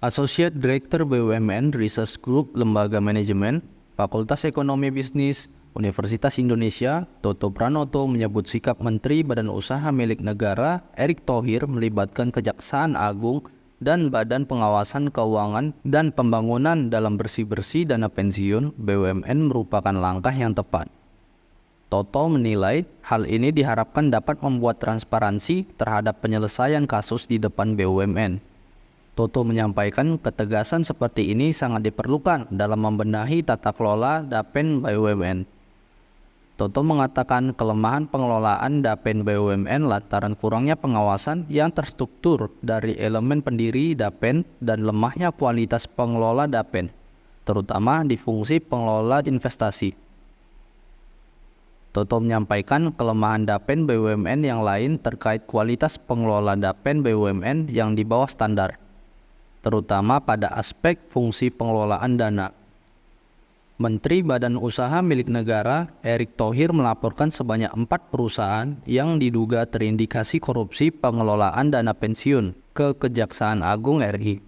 Associate Director BUMN Research Group Lembaga Manajemen, Fakultas Ekonomi Bisnis, Universitas Indonesia, Toto Pranoto menyebut sikap Menteri Badan Usaha Milik Negara Erick Thohir melibatkan Kejaksaan Agung dan Badan Pengawasan Keuangan dan Pembangunan dalam bersih-bersih dana pensiun BUMN merupakan langkah yang tepat. Toto menilai hal ini diharapkan dapat membuat transparansi terhadap penyelesaian kasus di depan BUMN. Toto menyampaikan ketegasan seperti ini sangat diperlukan dalam membenahi tata kelola Dapen BUMN. Toto mengatakan kelemahan pengelolaan Dapen BUMN lantaran kurangnya pengawasan yang terstruktur dari elemen pendiri Dapen dan lemahnya kualitas pengelola Dapen, terutama di fungsi pengelola investasi. Toto menyampaikan kelemahan Dapen BUMN yang lain terkait kualitas pengelola Dapen BUMN yang di bawah standar, terutama pada aspek fungsi pengelolaan dana. Menteri Badan Usaha Milik Negara Erick Thohir melaporkan sebanyak 4 perusahaan yang diduga terindikasi korupsi pengelolaan dana pensiun ke Kejaksaan Agung RI.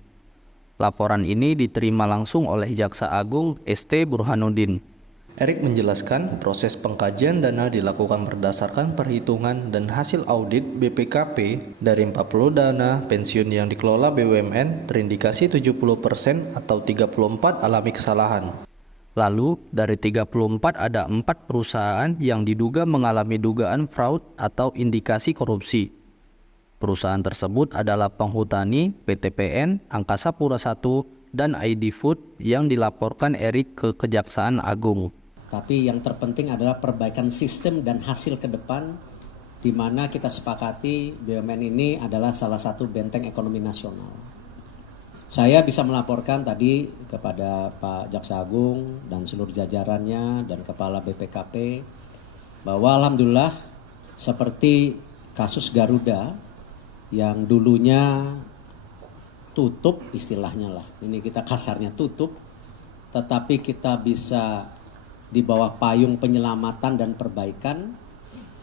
Laporan ini diterima langsung oleh Jaksa Agung ST Burhanuddin. Erick menjelaskan proses pengkajian dana dilakukan berdasarkan perhitungan dan hasil audit BPKP dari 40 dana pensiun yang dikelola BUMN terindikasi 70% atau 34 alami kesalahan. Lalu dari 34 ada 4 perusahaan yang diduga mengalami dugaan fraud atau indikasi korupsi. Perusahaan tersebut adalah Penghutani, PTPN, Angkasa Pura I, dan ID Food yang dilaporkan Erick ke Kejaksaan Agung. Tapi yang terpenting adalah perbaikan sistem dan hasil ke depan, di mana kita sepakati BUMN ini adalah salah satu benteng ekonomi nasional. Saya bisa melaporkan tadi kepada Pak Jaksa Agung dan seluruh jajarannya dan Kepala BPKP bahwa alhamdulillah seperti kasus Garuda yang dulunya tutup istilahnya lah, ini kita kasarnya tutup, tetapi kita bisa di bawah payung penyelamatan dan perbaikan,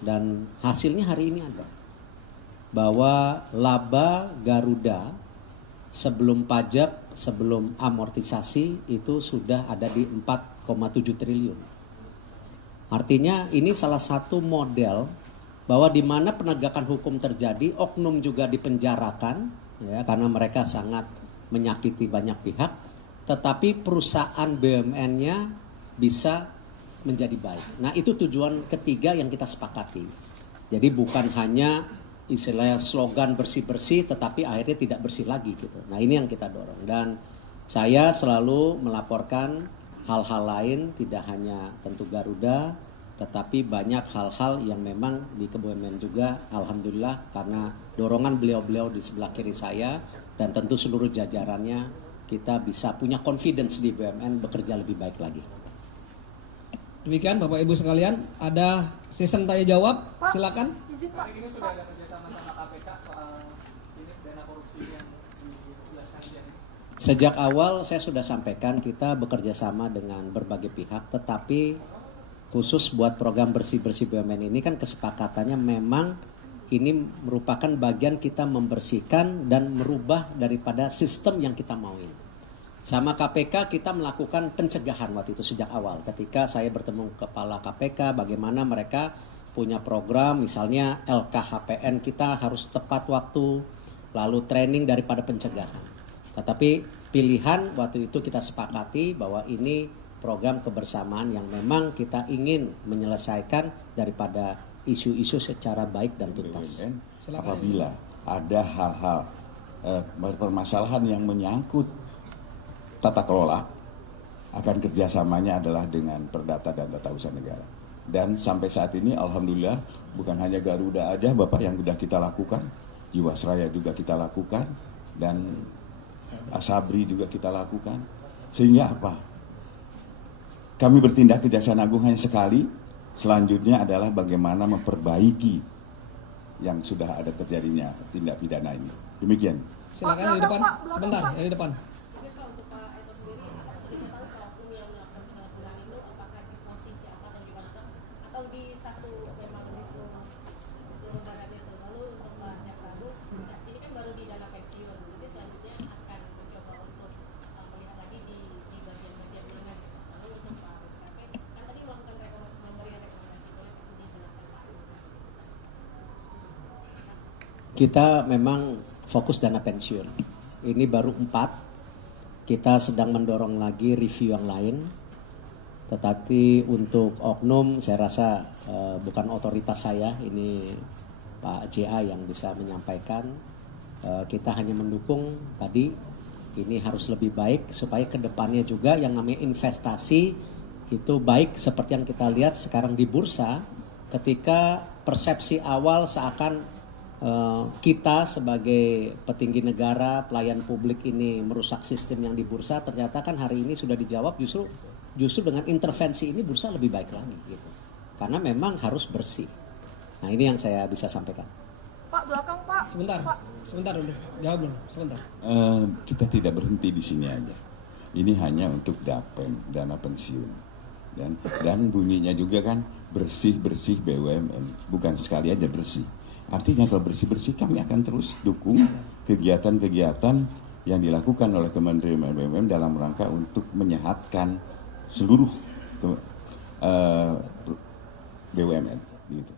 dan hasilnya hari ini ada. Bahwa laba Garuda sebelum pajak, sebelum amortisasi itu sudah ada di 4,7 triliun. Artinya ini salah satu model bahwa di mana penegakan hukum terjadi, oknum juga dipenjarakan, ya, karena mereka sangat menyakiti banyak pihak, tetapi perusahaan BUMN-nya bisa menjadi baik. Nah, itu tujuan ketiga yang kita sepakati. Jadi bukan hanya istilahnya slogan bersih-bersih tetapi akhirnya tidak bersih lagi gitu. Nah, ini yang kita dorong, dan saya selalu melaporkan hal-hal lain, tidak hanya tentu Garuda tetapi banyak hal-hal yang memang di BUMN juga, alhamdulillah karena dorongan beliau-beliau di sebelah kiri saya dan tentu seluruh jajarannya, kita bisa punya confidence di BUMN bekerja lebih baik lagi. Demikian Bapak Ibu sekalian, ada sesi tanya jawab, silakan. Ini sudah ada kerjasama sama KPK soal ini dana korupsi yang dijelaskan ini. Sejak awal saya sudah sampaikan kita bekerja sama dengan berbagai pihak, tetapi khusus buat program bersih-bersih BUMN ini kan kesepakatannya memang ini merupakan bagian kita membersihkan dan merubah daripada sistem yang kita mauin. Sama KPK kita melakukan pencegahan waktu itu sejak awal. Ketika saya bertemu kepala KPK, bagaimana mereka punya program, misalnya LKHPN kita harus tepat waktu, lalu training daripada pencegahan. Tetapi pilihan waktu itu kita sepakati bahwa ini program kebersamaan yang memang kita ingin menyelesaikan daripada isu-isu secara baik dan tuntas. Apabila ada hal-hal permasalahan yang menyangkut tata kelola, akan kerjasamanya adalah dengan Perdata dan Tata Usaha Negara. Dan sampai saat ini alhamdulillah bukan hanya Garuda aja Bapak yang sudah kita lakukan, Jiwasraya juga kita lakukan, dan Asabri juga kita lakukan. Sehingga apa? Kami bertindak Kejaksaan Agung hanya sekali, selanjutnya adalah bagaimana memperbaiki yang sudah ada terjadinya tindak pidana ini. Demikian. Silakan di depan, sebentar, yang di depan. Kita memang fokus dana pensiun. Ini baru 4. Kita sedang mendorong lagi review yang lain. Tetapi untuk oknum saya rasa bukan otoritas saya, ini Pak JA yang bisa menyampaikan. Kita hanya mendukung tadi ini harus lebih baik supaya kedepannya juga yang namanya investasi itu baik seperti yang kita lihat sekarang di bursa ketika persepsi awal seakan kita sebagai petinggi negara, pelayan publik ini merusak sistem yang di bursa, ternyata kan hari ini sudah dijawab justru dengan intervensi ini bursa lebih baik lagi gitu. Karena memang harus bersih. Nah, ini yang saya bisa sampaikan. Pak, belakang Pak. Sebentar dulu. Jawab dulu, sebentar. Kita tidak berhenti di sini aja. Ini hanya untuk dapen, dana pensiun. Dan bunyinya juga kan bersih-bersih BUMN. Bukan sekali aja bersih. Artinya kalau bersih-bersih kami akan terus dukung kegiatan-kegiatan yang dilakukan oleh Kementerian BUMN dalam rangka untuk menyehatkan seluruh BUMN. Gitu.